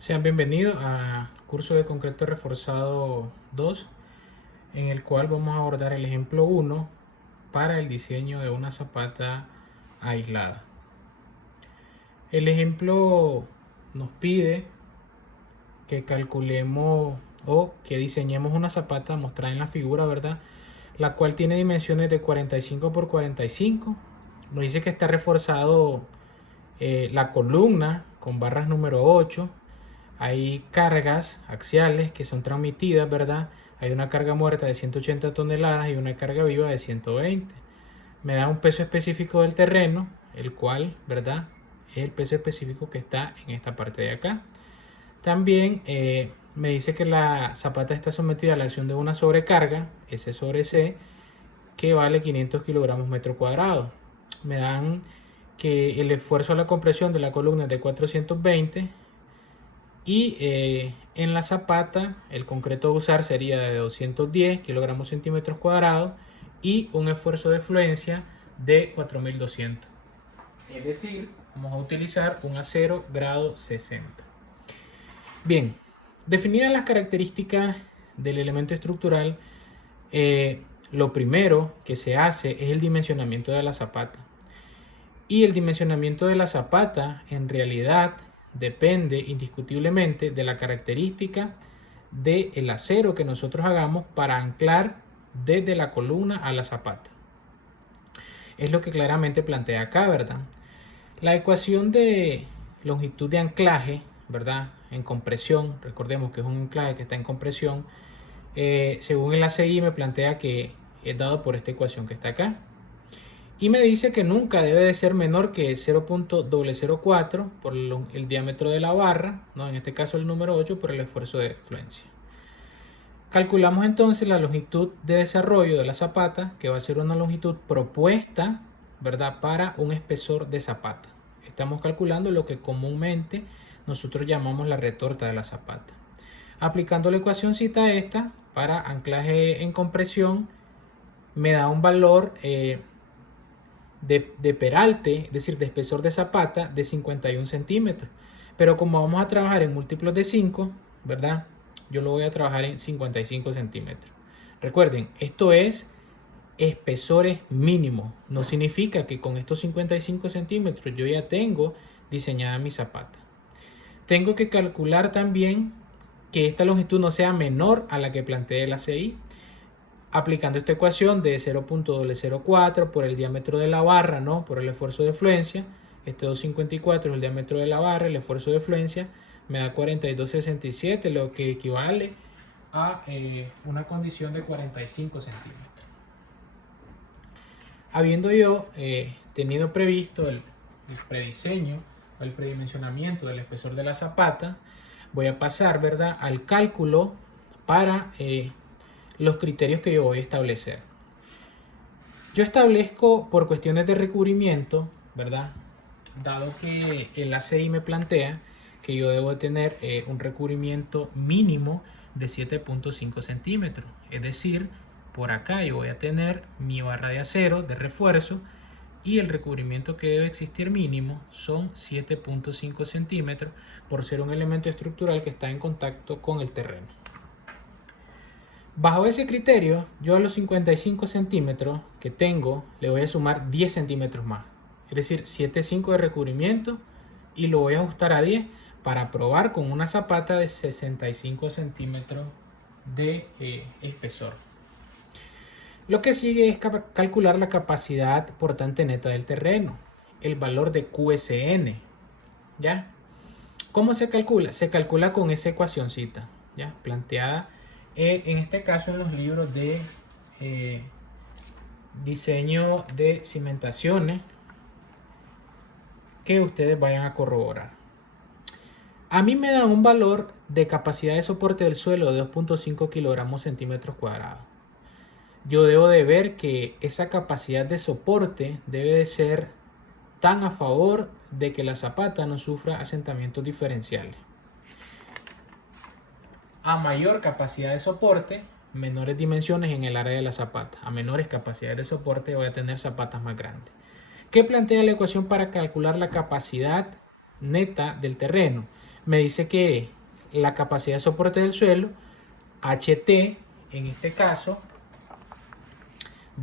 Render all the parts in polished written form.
Sean bienvenidos a curso de concreto reforzado 2, en el cual vamos a abordar el ejemplo 1 para el diseño de una zapata aislada. El ejemplo nos pide que calculemos o que diseñemos una zapata mostrada en la figura, ¿verdad? La cual tiene dimensiones de 45 por 45. Nos dice que está reforzado la columna con barras número 8. Hay cargas axiales que son transmitidas, ¿verdad? Hay una carga muerta de 180 toneladas y una carga viva de 120. Me da un peso específico del terreno, el cual, ¿verdad? Es el peso específico que está en esta parte de acá. También me dice que la zapata está sometida a la acción de una sobrecarga, S sobre C, que vale 500 kilogramos metro cuadrado. Me dan que el esfuerzo a la compresión de la columna es de 420 y en la zapata el concreto a usar sería de 210 kilogramos centímetros cuadrados y un esfuerzo de fluencia de 4200. Es decir, vamos a utilizar un acero grado 60. Bien, definidas las características del elemento estructural, lo primero que se hace es el dimensionamiento de la zapata. Y el dimensionamiento de la zapata en realidad depende indiscutiblemente de la característica del acero que nosotros hagamos para anclar desde la columna a la zapata. Es lo que claramente plantea acá, ¿verdad? La ecuación de longitud de anclaje, ¿verdad? En compresión, recordemos que es un anclaje que está en compresión, según el ACI me plantea que es dado por esta ecuación que está acá. Y me dice que nunca debe de ser menor que 0.004 por el diámetro de la barra, ¿no? En este caso el número 8 por el esfuerzo de fluencia. Calculamos entonces la longitud de desarrollo de la zapata, que va a ser una longitud propuesta, ¿verdad? Para un espesor de zapata. Estamos calculando lo que comúnmente nosotros llamamos la retorta de la zapata. Aplicando la ecuación cita esta para anclaje en compresión, me da un valor de peralte, es decir, de espesor de zapata de 51 centímetros. Pero como vamos a trabajar en múltiplos de 5, ¿verdad? Yo lo voy a trabajar en 55 centímetros. Recuerden, esto es espesores mínimos. No significa que con estos 55 centímetros yo ya tengo diseñada mi zapata. Tengo que calcular también que esta longitud no sea menor a la que planteé la CI, aplicando esta ecuación de 0.004 por el diámetro de la barra, ¿no? Por el esfuerzo de fluencia. Este 254 es el diámetro de la barra, el esfuerzo de fluencia me da 42,67, lo que equivale a una condición de 45 centímetros. Habiendo yo tenido previsto el prediseño o el predimensionamiento del espesor de la zapata, voy a pasar, ¿verdad?, al cálculo para los criterios que yo voy a establecer. Yo establezco por cuestiones de recubrimiento, ¿verdad? Dado que el ACI me plantea que yo debo tener un recubrimiento mínimo de 7.5 centímetros. Es decir, por acá yo voy a tener mi barra de acero de refuerzo y el recubrimiento que debe existir mínimo son 7.5 centímetros por ser un elemento estructural que está en contacto con el terreno. Bajo ese criterio, yo a los 55 centímetros que tengo le voy a sumar 10 centímetros más. Es decir, 7.5 de recubrimiento y lo voy a ajustar a 10 para probar con una zapata de 65 centímetros de espesor. Lo que sigue es calcular la capacidad portante neta del terreno, el valor de QSN. ¿Ya? ¿Cómo se calcula? Se calcula con esa ecuacióncita, ¿ya? Planteada en este caso en los libros de diseño de cimentaciones que ustedes vayan a corroborar. A mí me da un valor de capacidad de soporte del suelo de 2.5 kilogramos centímetros cuadrados. Yo debo de ver que esa capacidad de soporte debe de ser tan a favor de que la zapata no sufra asentamientos diferenciales. A mayor capacidad de soporte, menores dimensiones en el área de la zapata. A menores capacidades de soporte voy a tener zapatas más grandes. ¿Qué plantea la ecuación para calcular la capacidad neta del terreno? me dice que la capacidad de soporte del suelo, HT, en este caso,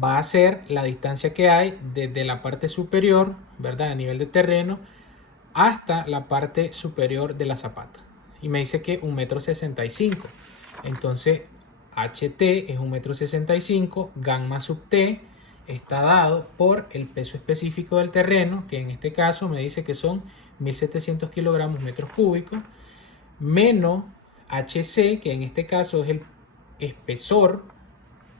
va a ser la distancia que hay desde la parte superior, ¿verdad? A nivel de terreno, hasta la parte superior de la zapata. Y me dice que 1,65 m. Entonces, HT es 1,65 m, gamma sub T está dado por el peso específico del terreno, que en este caso me dice que son 1.700 kilogramos metros cúbicos, menos HC, que en este caso es el espesor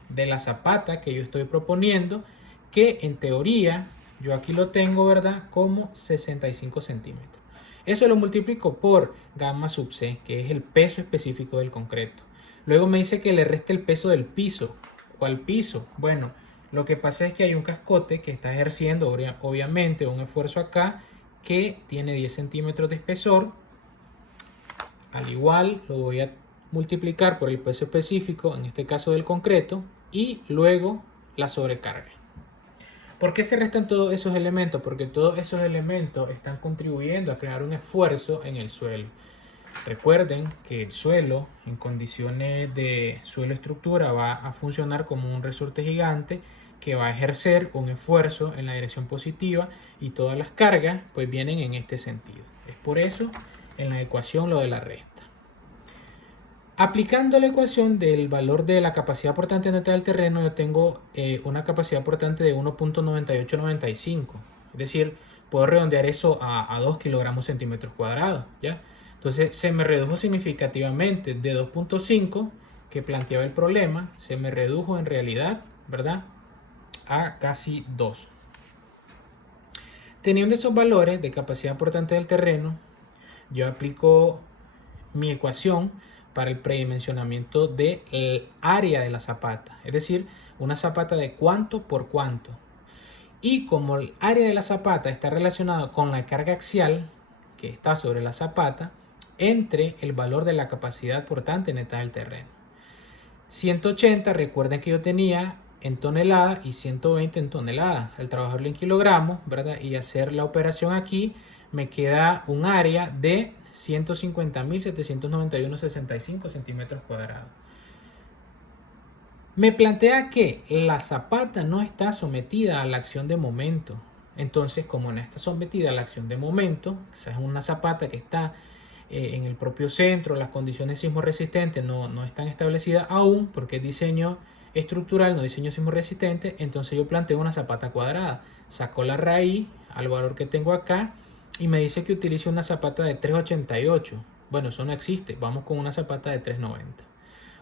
de la zapata que yo estoy proponiendo, que en teoría yo aquí lo tengo, ¿verdad?, como 65 centímetros. Eso lo multiplico por gamma sub C, que es el peso específico del concreto. Luego me dice que le resta el peso del piso. ¿Cuál piso? Bueno, lo que pasa es que hay un cascote que está ejerciendo obviamente un esfuerzo acá que tiene 10 centímetros de espesor. Al igual lo voy a multiplicar por el peso específico, en este caso del concreto, y luego la sobrecarga. ¿Por qué se restan todos esos elementos? Porque todos esos elementos están contribuyendo a crear un esfuerzo en el suelo. Recuerden que el suelo en condiciones de suelo estructura va a funcionar como un resorte gigante que va a ejercer un esfuerzo en la dirección positiva, y todas las cargas pues vienen en este sentido. Es por eso en la ecuación lo de la resta. Aplicando la ecuación del valor de la capacidad portante neta del terreno, yo tengo una capacidad portante de 1,9895. Es decir, puedo redondear eso a 2 kilogramos centímetros cuadrados, ¿ya? Entonces se me redujo significativamente de 2,5 que planteaba el problema, se me redujo en realidad, ¿verdad?, a casi 2. Teniendo esos valores de capacidad portante del terreno, yo aplico mi ecuación para el predimensionamiento del área de la zapata, es decir, una zapata de cuánto por cuánto. Y como el área de la zapata está relacionado con la carga axial que está sobre la zapata, entre el valor de la capacidad portante neta del terreno. 180, recuerden que yo tenía en toneladas y 120 en toneladas. Al trabajarlo en kilogramos, ¿verdad?, y hacer la operación aquí, me queda un área de 150.791,65 centímetros cuadrados. Me plantea que la zapata no está sometida a la acción de momento. Entonces, como no está sometida a la acción de momento, o sea, es una zapata que está en el propio centro, las condiciones sismorresistentes no están establecidas aún, porque es diseño estructural, no diseño sismorresistente. Entonces yo planteo una zapata cuadrada, saco la raíz al valor que tengo acá y me dice que utilice una zapata de 3,88. Bueno, eso no existe, vamos con una zapata de 3,90.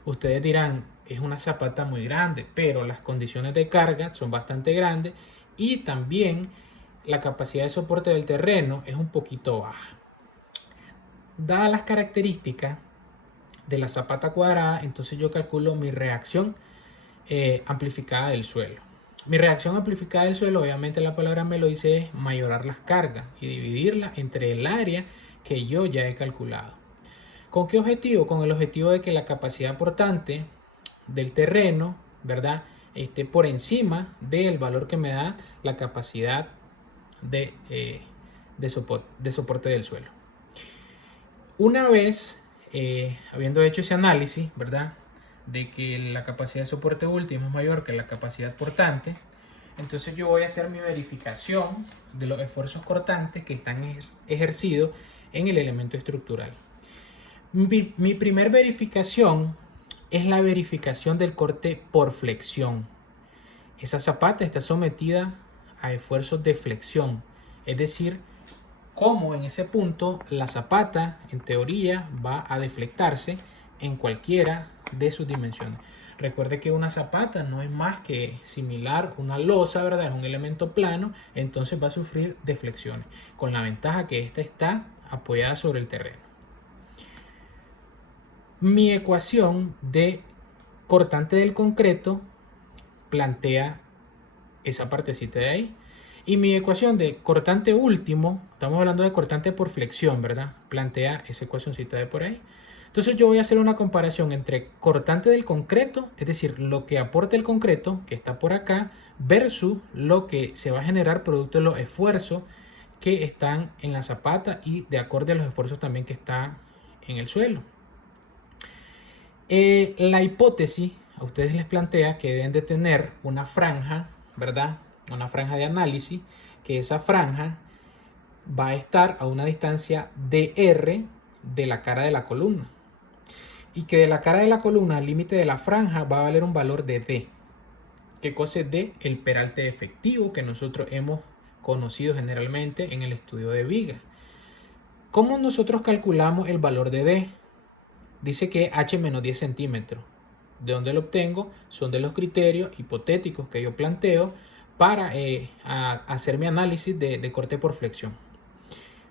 Ustedes dirán, es una zapata muy grande, pero las condiciones de carga son bastante grandes y también la capacidad de soporte del terreno es un poquito baja. Dadas las características de la zapata cuadrada, entonces yo calculo mi reacción amplificada del suelo. Mi reacción amplificada del suelo, obviamente la palabra me lo dice, es mayorar las cargas y dividirla entre el área que yo ya he calculado. ¿Con qué objetivo? Con el objetivo de que la capacidad portante del terreno, ¿verdad?, esté por encima del valor que me da la capacidad de soporte del suelo. Una vez habiendo hecho ese análisis, ¿verdad?, de que la capacidad de soporte último es mayor que la capacidad portante, entonces yo voy a hacer mi verificación de los esfuerzos cortantes que están ejercidos en el elemento estructural. Mi primer verificación es la verificación del corte por flexión. Esa zapata está sometida a esfuerzos de flexión, es decir, cómo en ese punto la zapata en teoría va a deflectarse en cualquiera de sus dimensiones. Recuerde que una zapata no es más que similar a una losa, ¿verdad? Es un elemento plano, entonces va a sufrir deflexiones, con la ventaja que esta está apoyada sobre el terreno. Mi ecuación de cortante del concreto plantea esa partecita de ahí. Y mi ecuación de cortante último, estamos hablando de cortante por flexión, ¿verdad?, plantea esa ecuacióncita de por ahí. Entonces yo voy a hacer una comparación entre cortante del concreto, es decir, lo que aporta el concreto, que está por acá, versus lo que se va a generar producto de los esfuerzos que están en la zapata y de acuerdo a los esfuerzos también que están en el suelo. La hipótesis a ustedes les plantea que deben de tener una franja, ¿verdad? Una franja de análisis, que esa franja va a estar a una distancia dr de la cara de la columna. Y que de la cara de la columna al límite de la franja va a valer un valor de D. ¿Qué cosa es D? El peralte efectivo que nosotros hemos conocido generalmente en el estudio de vigas. ¿Cómo nosotros calculamos el valor de D? Dice que H menos 10 centímetros. ¿De dónde lo obtengo? Son de los criterios hipotéticos que yo planteo para hacer mi análisis de corte por flexión.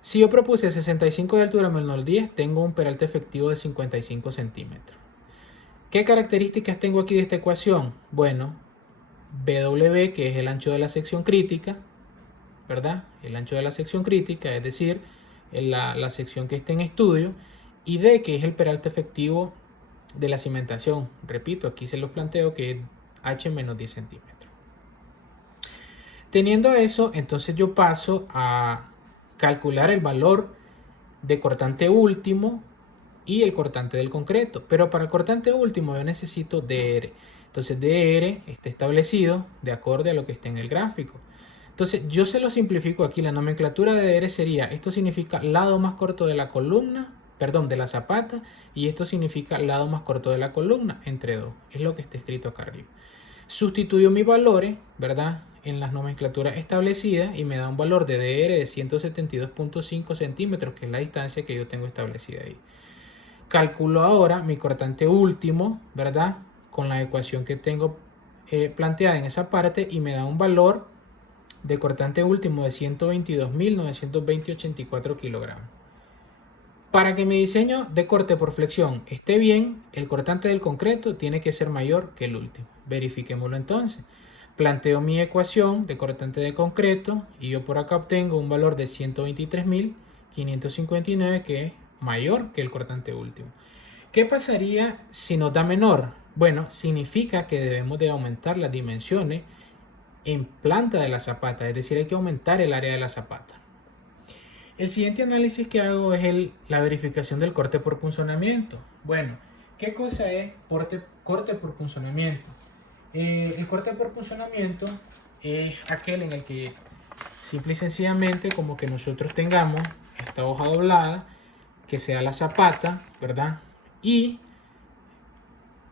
Si yo propuse 65 de altura menos 10, tengo un peralte efectivo de 55 centímetros. ¿Qué características tengo aquí de esta ecuación? Bueno, BW, que es el ancho de la sección crítica, ¿verdad? El ancho de la sección crítica, es decir, la sección que esté en estudio, y D, que es el peralte efectivo de la cimentación. Repito, aquí se los planteo que es H menos 10 centímetros. Teniendo eso, entonces yo paso a calcular el valor de cortante último y el cortante del concreto. Pero para el cortante último yo necesito DR. Entonces DR está establecido de acuerdo a lo que está en el gráfico. Entonces yo se lo simplifico aquí. La nomenclatura de DR sería, esto significa lado más corto de la columna, perdón, de la zapata, y esto significa lado más corto de la columna entre 2. Es lo que está escrito acá arriba. Sustituyo mis valores, ¿verdad?, en las nomenclaturas establecidas y me da un valor de DR de 172.5 centímetros, que es la distancia que yo tengo establecida ahí. Calculo ahora mi cortante último, ¿verdad?, con la ecuación que tengo planteada en esa parte, y me da un valor de cortante último de 122.920,84 kilogramos. Para que mi diseño de corte por flexión esté bien, el cortante del concreto tiene que ser mayor que el último. Verifiquémoslo entonces. Planteo mi ecuación de cortante de concreto y yo por acá obtengo un valor de 123.559, que es mayor que el cortante último. ¿Qué pasaría si nos da menor? Bueno, significa que debemos de aumentar las dimensiones en planta de la zapata, es decir, hay que aumentar el área de la zapata. El siguiente análisis que hago es la verificación del corte por punzonamiento. Bueno, ¿qué cosa es corte por punzonamiento? El corte por punzonamiento es aquel en el que simple y sencillamente como que nosotros tengamos esta hoja doblada, que sea la zapata, ¿verdad? Y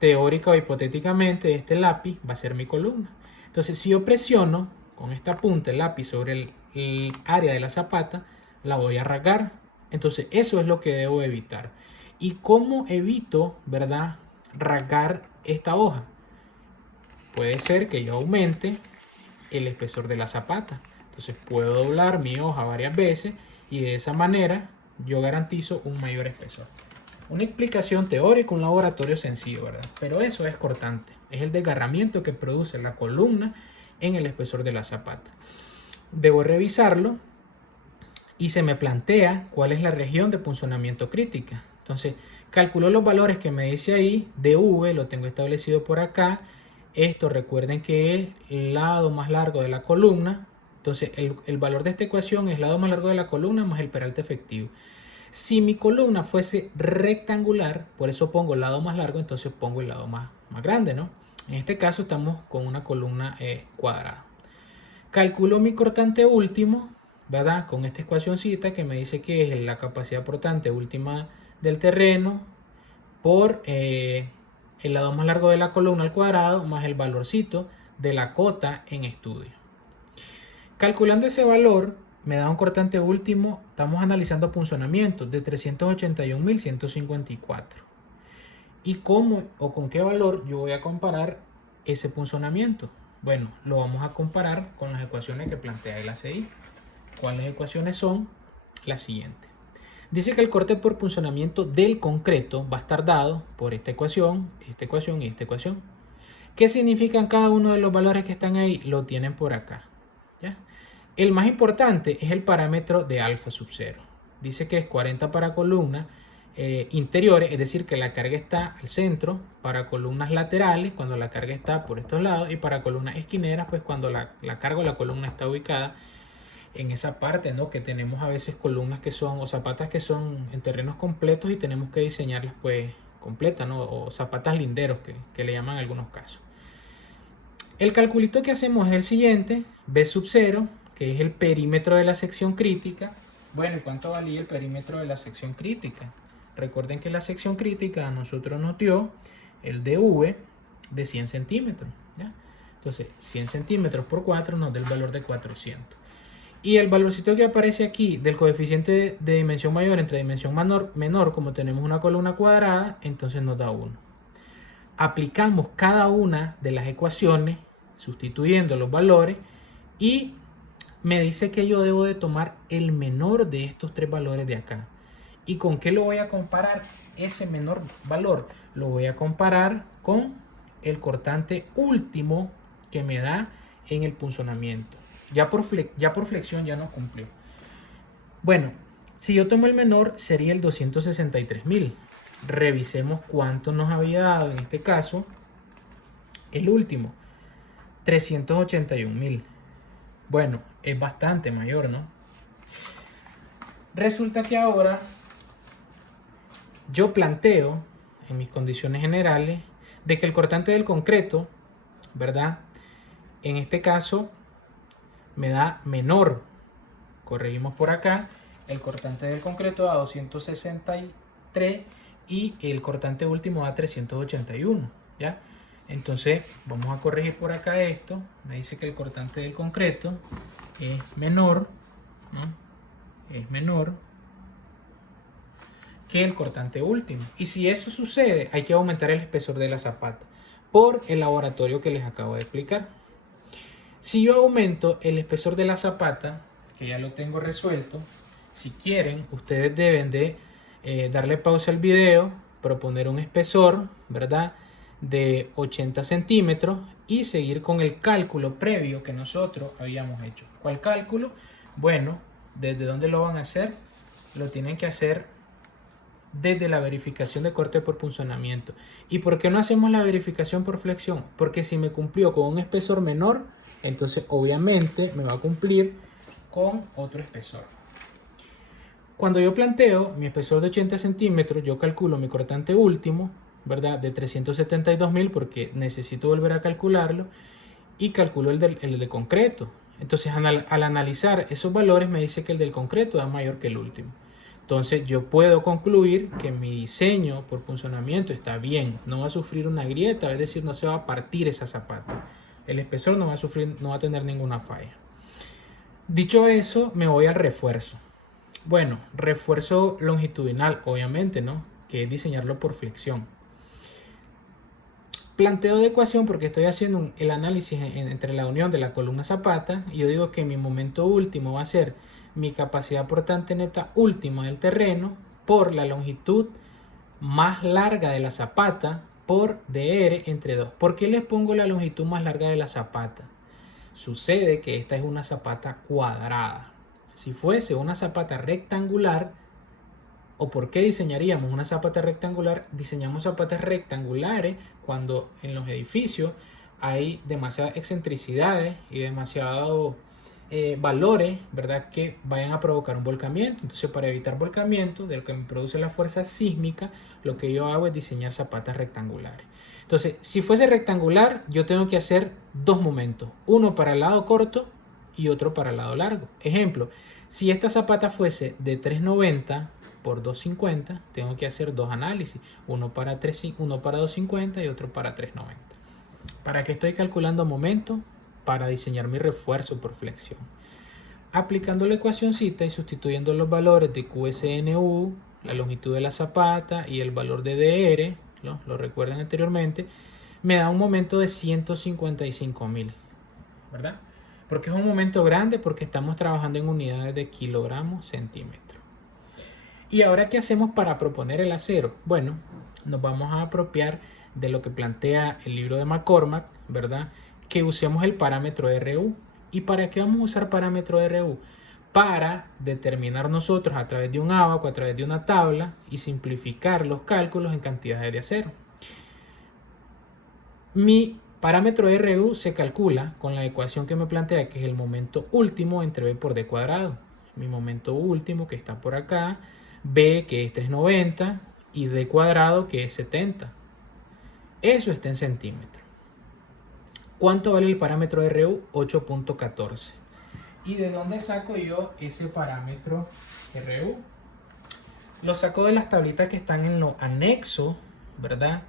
teórica o hipotéticamente este lápiz va a ser mi columna. Entonces si yo presiono con esta punta el lápiz sobre el área de la zapata, la voy a rasgar. Entonces eso es lo que debo evitar. ¿Y cómo evito, verdad, rasgar esta hoja? Puede ser que yo aumente el espesor de la zapata. Entonces puedo doblar mi hoja varias veces y de esa manera yo garantizo un mayor espesor. Una explicación teórica, un laboratorio sencillo, ¿verdad? Pero eso es cortante. Es el desgarramiento que produce la columna en el espesor de la zapata. Debo revisarlo y se me plantea cuál es la región de punzonamiento crítica. Entonces, calculo los valores que me dice ahí. DV lo tengo establecido por acá. Esto recuerden que es el lado más largo de la columna. Entonces, el valor de esta ecuación es el lado más largo de la columna más el peralte efectivo. Si mi columna fuese rectangular, por eso pongo el lado más largo, entonces pongo el lado más grande, ¿no? En este caso estamos con una columna cuadrada. Calculo mi cortante último, ¿verdad?, con esta ecuacióncita que me dice que es la capacidad portante última del terreno por el lado más largo de la columna al cuadrado más el valorcito de la cota en estudio. Calculando ese valor me da un cortante último, estamos analizando punzonamientos, de 381.154. ¿Y cómo o con qué valor yo voy a comparar ese punzonamiento? Bueno, lo vamos a comparar con las ecuaciones que plantea el ACI. ¿Cuáles ecuaciones son? Las siguientes. Dice que el corte por punzonamiento del concreto va a estar dado por esta ecuación y esta ecuación. ¿Qué significan cada uno de los valores que están ahí? Lo tienen por acá, ¿ya? El más importante es el parámetro de alfa sub 0. Dice que es 40 para columnas interiores, es decir, que la carga está al centro, para columnas laterales, cuando la carga está por estos lados, y para columnas esquineras, pues cuando la carga o la columna está ubicada en esa parte, ¿no? Que tenemos a veces columnas que son, o zapatas que son en terrenos completos y tenemos que diseñarlas pues completas, ¿no? O zapatas linderos que le llaman en algunos casos. El calculito que hacemos es el siguiente, B sub 0, que es el perímetro de la sección crítica. Bueno, ¿y cuánto valía el perímetro de la sección crítica? Recuerden que la sección crítica a nosotros nos dio el DV de 100 centímetros, ¿ya? Entonces, 100 centímetros por 4 nos da el valor de 400. Y el valorcito que aparece aquí del coeficiente de dimensión mayor entre dimensión menor, como tenemos una columna cuadrada, entonces nos da 1. Aplicamos cada una de las ecuaciones sustituyendo los valores y me dice que yo debo de tomar el menor de estos tres valores de acá. ¿Y con qué lo voy a comparar ese menor valor? Lo voy a comparar con el cortante último que me da en el punzonamiento. Ya por flexión ya no cumplió. Bueno, si yo tomo el menor sería el 263.000. Revisemos cuánto nos había dado en este caso el último, 381.000. Bueno, es bastante mayor, ¿no? Resulta que ahora yo planteo en mis condiciones generales de que el cortante del concreto, ¿verdad? En este caso me da menor. Corregimos por acá, el cortante del concreto da 263 y el cortante último da 381, ¿ya? Entonces vamos a corregir por acá esto. Me dice que el cortante del concreto es menor, ¿no? Es menor que el cortante último. Y si eso sucede, hay que aumentar el espesor de la zapata por el laboratorio que les acabo de explicar. Si yo aumento el espesor de la zapata, que ya lo tengo resuelto, si quieren, ustedes deben de darle pausa al video, proponer un espesor, ¿verdad?, de 80 centímetros y seguir con el cálculo previo que nosotros habíamos hecho. ¿Cuál cálculo? Bueno, ¿desde dónde lo van a hacer? Lo tienen que hacer desde la verificación de corte por punzonamiento. ¿Y por qué no hacemos la verificación por flexión? Porque si me cumplió con un espesor menor, entonces obviamente me va a cumplir con otro espesor. Cuando yo planteo mi espesor de 80 centímetros, yo calculo mi cortante último, ¿verdad?, de 372.000 porque necesito volver a calcularlo, y calculo el de concreto. Entonces al analizar esos valores me dice que el del concreto da mayor que el último. Entonces yo puedo concluir que mi diseño por punzonamiento está bien, no va a sufrir una grieta, es decir, no se va a partir esa zapata. El espesor no va a tener ninguna falla. Dicho eso, me voy al refuerzo. Bueno, refuerzo longitudinal, obviamente, ¿no? Que es diseñarlo por flexión. Planteo de ecuación porque estoy haciendo el análisis entre la unión de la columna zapata y yo digo que mi momento último va a ser mi capacidad portante neta última del terreno por la longitud más larga de la zapata por dr entre 2. ¿Por qué les pongo la longitud más larga de la zapata? Sucede que esta es una zapata cuadrada. Si fuese una zapata rectangular, ¿o por qué diseñaríamos una zapata rectangular? Diseñamos zapatas rectangulares cuando en los edificios hay demasiadas excentricidades y demasiados valores, ¿verdad?, que vayan a provocar un volcamiento. Entonces, para evitar volcamiento, de lo que me produce la fuerza sísmica, lo que yo hago es diseñar zapatas rectangulares. Entonces, si fuese rectangular, yo tengo que hacer dos momentos, uno para el lado corto y otro para el lado largo. Ejemplo, si esta zapata fuese de 390 por 250, tengo que hacer dos análisis, uno para 250 y otro para 390. ¿Para qué estoy calculando momento? Para diseñar mi refuerzo por flexión. Aplicando la ecuacióncita y sustituyendo los valores de QSNU, la longitud de la zapata y el valor de DR, ¿no?, lo recuerdan anteriormente, me da un momento de 155.000, ¿verdad? Porque es un momento grande, porque estamos trabajando en unidades de kilogramos centímetros. ¿Y ahora qué hacemos para proponer el acero? Bueno, nos vamos a apropiar de lo que plantea el libro de McCormack, ¿verdad?, que usemos el parámetro RU. ¿Y para qué vamos a usar parámetro RU? Para determinar nosotros a través de un ábaco, a través de una tabla y simplificar los cálculos en cantidades de acero. Mi Parámetro RU se calcula con la ecuación que me plantea, que es el momento último entre B por D cuadrado. Mi momento último que está por acá, B que es 390 y D cuadrado que es 70. Eso está en centímetros. ¿Cuánto vale el parámetro RU? 8.14. ¿Y de dónde saco yo ese parámetro RU? Lo saco de las tablitas que están en lo anexo, ¿verdad?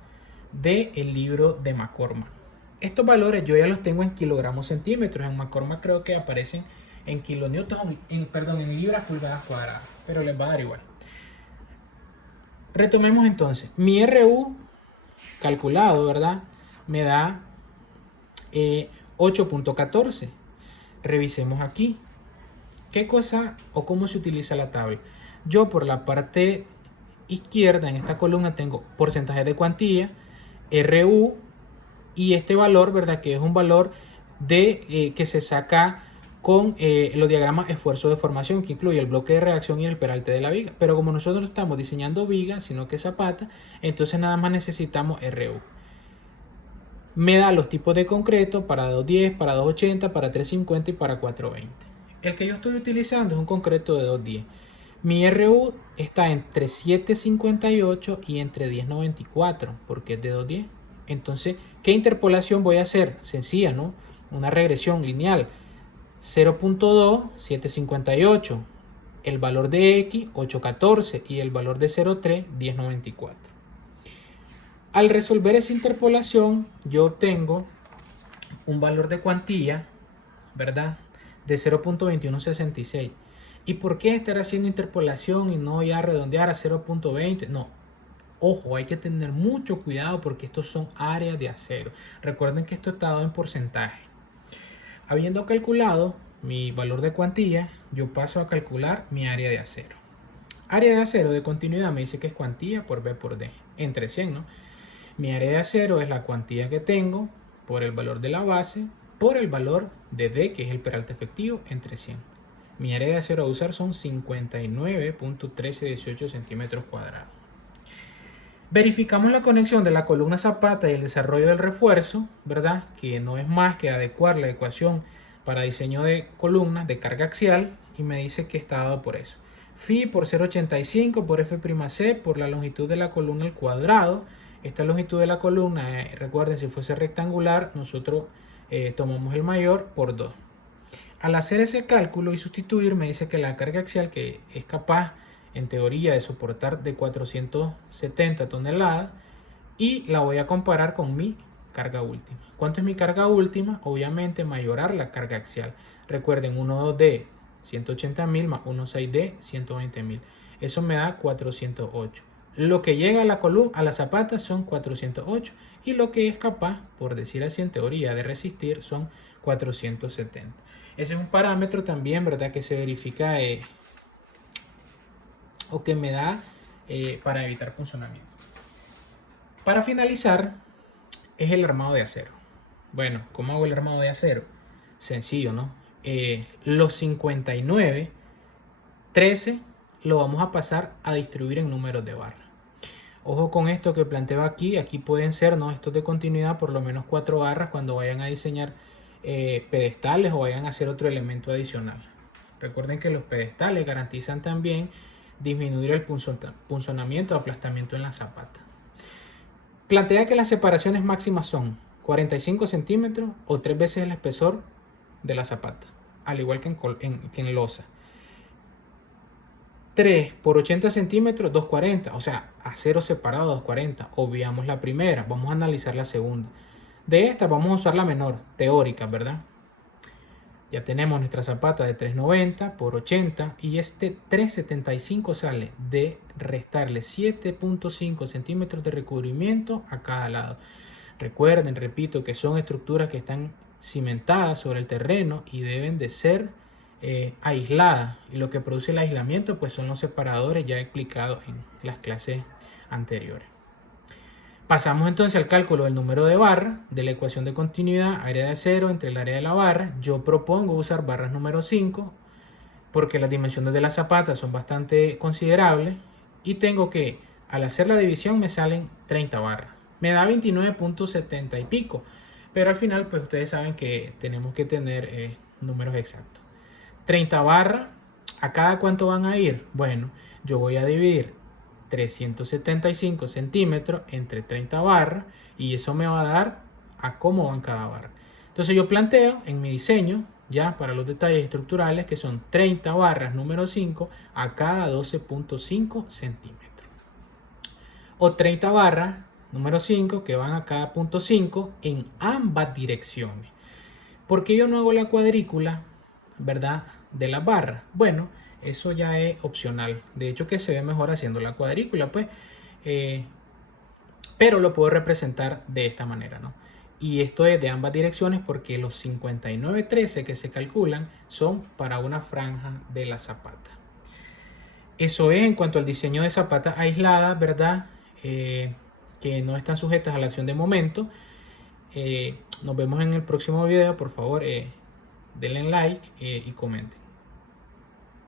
Del libro de McCormack. Estos valores yo ya los tengo en kilogramos centímetros. En McCormack creo que aparecen en kilonewtons, en libras pulgadas cuadradas, pero les va a dar igual. Retomemos entonces. Mi RU calculado, ¿verdad? Me da 8.14. Revisemos aquí. ¿Qué cosa o cómo se utiliza la tabla? Yo por la parte izquierda en esta columna tengo porcentaje de cuantía, RU, y este valor, ¿verdad? Que es un valor que se saca con los diagramas esfuerzo de formación, que incluye el bloque de reacción y el peralte de la viga. Pero como nosotros no estamos diseñando viga, sino que zapata, entonces nada más necesitamos RU. Me da los tipos de concreto para 210, para 280, para 350 y para 420. El que yo estoy utilizando es un concreto de 210. Mi RU está entre 758 y entre 1094, porque es de 210. Entonces, ¿qué interpolación voy a hacer? Sencilla, ¿no? Una regresión lineal. 0.2, 758. El valor de X, 814. Y el valor de 0.3, 1094. Al resolver esa interpolación, yo obtengo un valor de cuantía, ¿verdad? De 0.2166. ¿Y por qué estar haciendo interpolación y no ya redondear a 0.20? No. Ojo, hay que tener mucho cuidado porque estos son áreas de acero. Recuerden que esto está dado en porcentaje. Habiendo calculado mi valor de cuantía, yo paso a calcular mi área de acero. Área de acero de continuidad me dice que es cuantía por B por D, entre 100, ¿no? Mi área de acero es la cuantía que tengo por el valor de la base por el valor de D, que es el peralte efectivo, entre 100. Mi área de acero a usar son 59.1318 centímetros cuadrados. Verificamos la conexión de la columna zapata y el desarrollo del refuerzo, ¿verdad? Que no es más que adecuar la ecuación para diseño de columnas de carga axial, y me dice que está dado por eso. Phi por 0.85 por F'C por la longitud de la columna al cuadrado. Esta longitud de la columna, recuerden, si fuese rectangular, nosotros tomamos el mayor por 2. Al hacer ese cálculo y sustituir, me dice que la carga axial, que es capaz en teoría de soportar de 470 toneladas, y la voy a comparar con mi carga última. ¿Cuánto es mi carga última? Obviamente mayorar la carga axial. Recuerden, 1,2D 180.000 más 1,6D 120.000. Eso me da 408. Lo que llega a la zapata son 408 y lo que es capaz, por decir así en teoría, de resistir son 470. Ese es un parámetro también, ¿verdad? Que se verifica o que me da para evitar punzonamiento. Para finalizar, es el armado de acero. Bueno, ¿cómo hago el armado de acero? Sencillo, ¿no? Los 59, 13 lo vamos a pasar a distribuir en números de barra. Ojo con esto que planteo aquí. Aquí pueden ser, ¿no?, estos de continuidad, por lo menos 4 barras cuando vayan a diseñar pedestales o vayan a hacer otro elemento adicional. Recuerden que los pedestales garantizan también disminuir el punzonamiento o aplastamiento en la zapata. Plantea que las separaciones máximas son 45 centímetros o 3 veces el espesor de la zapata, al igual que en losa. 3 por 80 centímetros, 240, o sea, acero separado 240. Obviamos la primera, vamos a analizar la segunda. De esta vamos a usar la menor, teórica, ¿verdad? Ya tenemos nuestra zapata de 390 por 80 y este 375 sale de restarle 7.5 centímetros de recubrimiento a cada lado. Recuerden, repito, que son estructuras que están cimentadas sobre el terreno y deben de ser aisladas. Y lo que produce el aislamiento pues son los separadores ya explicados en las clases anteriores. Pasamos entonces al cálculo del número de barra de la ecuación de continuidad área de acero entre el área de la barra. Yo propongo usar barras número 5 porque las dimensiones de la zapata son bastante considerables y tengo que, al hacer la división, me salen 30 barras. Me da 29.70 y pico, Pero al final, pues ustedes saben que tenemos que tener números exactos. 30 barras, ¿a cada cuánto van a ir? Bueno, yo voy a dividir 375 centímetros entre 30 barras y eso me va a dar a cómo van cada barra. Entonces yo planteo en mi diseño, ya para los detalles estructurales, que son 30 barras número 5 a cada 12.5 centímetros. O 30 barras número 5 que van a cada punto 5 en ambas direcciones. ¿Por qué yo no hago la cuadrícula, verdad, de las barras? Bueno, eso ya es opcional. De hecho, que se ve mejor haciendo la cuadrícula, pues. Pero lo puedo representar de esta manera, ¿no? Y esto es de ambas direcciones porque los 59.13 que se calculan son para una franja de la zapata. Eso es en cuanto al diseño de zapatas aisladas, ¿verdad? Que no están sujetas a la acción de momento. Nos vemos en el próximo video. Por favor, denle like y comenten.